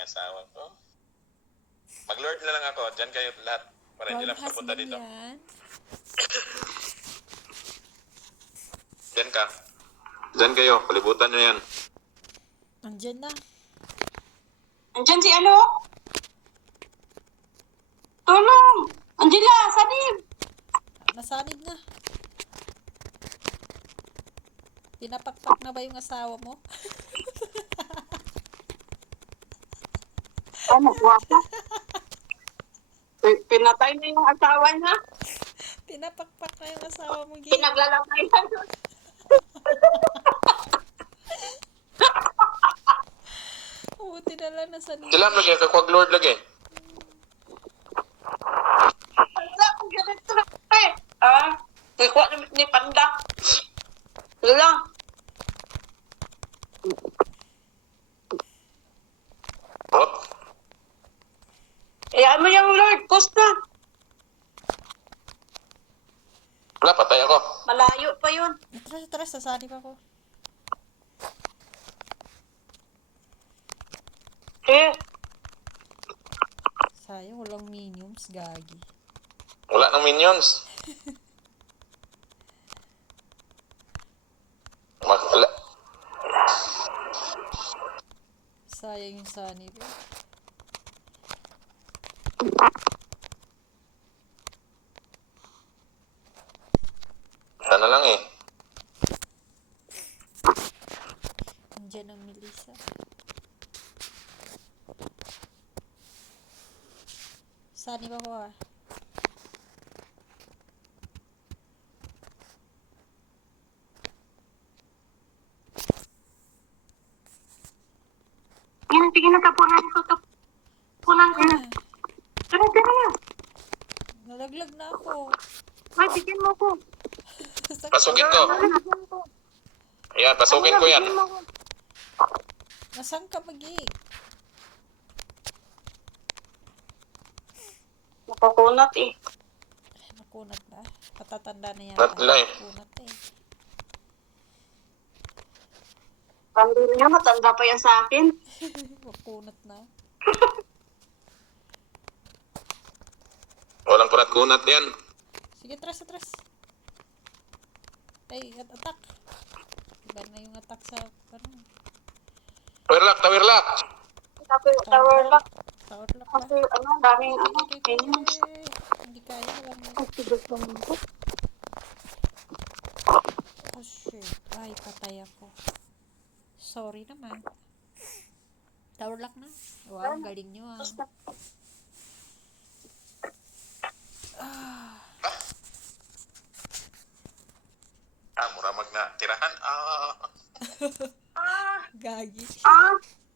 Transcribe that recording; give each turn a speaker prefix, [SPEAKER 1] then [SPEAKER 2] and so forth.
[SPEAKER 1] asawa ko. Mag-lord na lang ako. Diyan kayo lahat. Para hindi lang
[SPEAKER 2] Farmhouse
[SPEAKER 1] papunta
[SPEAKER 2] ba
[SPEAKER 1] dito.
[SPEAKER 2] yan?
[SPEAKER 1] Diyan ka. Diyan kayo. Palibutan nyo yan.
[SPEAKER 2] Andyan na.
[SPEAKER 3] Andyan si ano? Tulong! Angela, sanib!
[SPEAKER 2] Nasanib na. Pinapakpak na ba yung asawa mo?
[SPEAKER 3] Ano, guwapa? Pinatay na yung asawa niya.
[SPEAKER 2] Pinapakpak na yung asawa mo, Gi.
[SPEAKER 3] Pinaglalakay na yun.
[SPEAKER 2] Buti na lang nasanib.
[SPEAKER 1] Sila lagi. Kakwag lord lagi.
[SPEAKER 3] Wala, ang ganito na eh. Ikuha ni Panda. Wala.
[SPEAKER 1] Hop.
[SPEAKER 3] Iyaan mo yung Lord, post na.
[SPEAKER 1] Wala, patay ako.
[SPEAKER 3] Malayo pa yun.
[SPEAKER 2] Atras, nasanib ako.
[SPEAKER 3] Eh,
[SPEAKER 2] Sayang, walang minions, gagi.
[SPEAKER 1] Wala ng minions. Wala.
[SPEAKER 2] Sayang yung sanib.
[SPEAKER 1] Ano lang eh.
[SPEAKER 2] Andyan ang Melissa. Sanib ako ah.
[SPEAKER 3] yan, sige na, tapunan ko. Tapunan ko na. Tara, tara na.
[SPEAKER 2] Nalaglag na ako.
[SPEAKER 3] Ay, bigyan mo ko.
[SPEAKER 1] Pasukin ko.
[SPEAKER 3] Bigyan ko.
[SPEAKER 1] Ayan, pasukin ko yan.
[SPEAKER 3] Bigyan mo ko.
[SPEAKER 2] Nasaan ka, Magi?
[SPEAKER 3] Nakukunat eh.
[SPEAKER 2] Nakunat na. Patatanda na yan.
[SPEAKER 1] Not live.
[SPEAKER 2] Nakunat eh.
[SPEAKER 3] Pambili niya, matanda pa yan sa akin.
[SPEAKER 2] Nakunat na.
[SPEAKER 1] Walang kunat-kunat yan.
[SPEAKER 2] Sige, atras. Ay, attack. Iba na yung attack sa, ano,
[SPEAKER 1] Tower lock.
[SPEAKER 3] Tower lock.
[SPEAKER 2] tower lock
[SPEAKER 3] Kasi
[SPEAKER 2] ba?
[SPEAKER 3] ano, daming ano,
[SPEAKER 2] Okay.
[SPEAKER 3] minions.
[SPEAKER 2] Hindi kaya lang.
[SPEAKER 3] Ay, tigas naman ko.
[SPEAKER 2] Oh, shit. Ay, patay ako. Sorry naman. Tower lock na. Wow, galing nyo ah.
[SPEAKER 1] Mura mag na tirahan.
[SPEAKER 2] Gagi.
[SPEAKER 3] Ah,